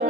啊。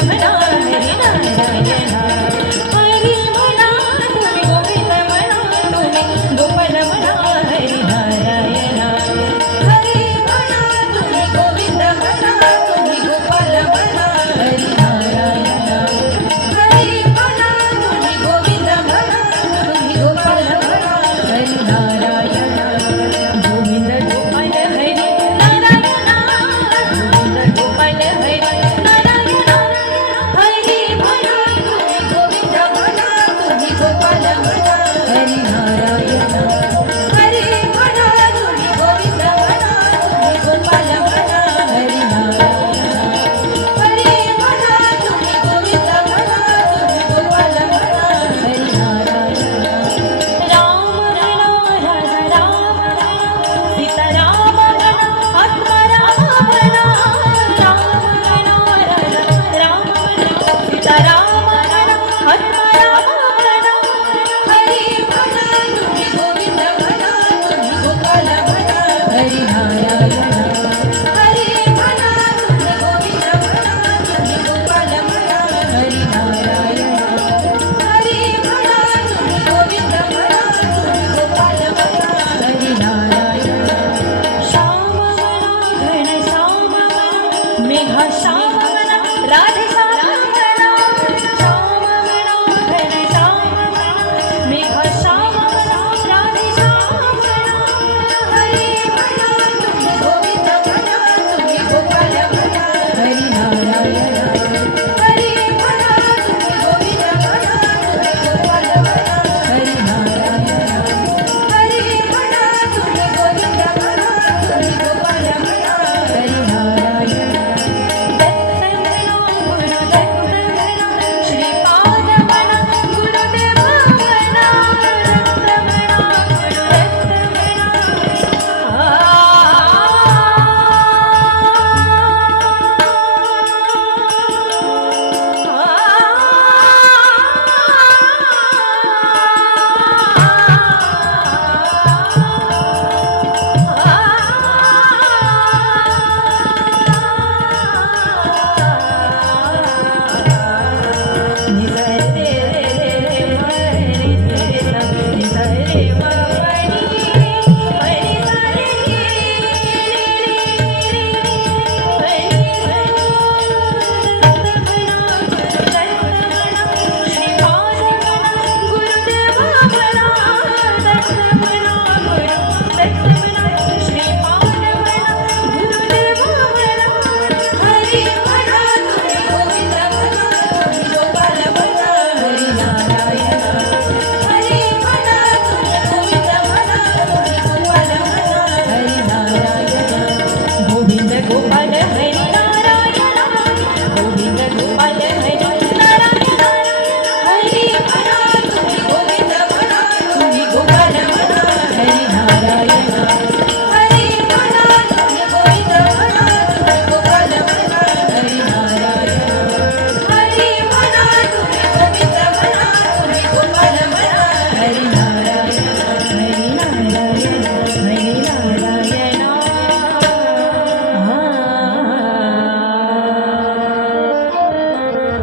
गोपाल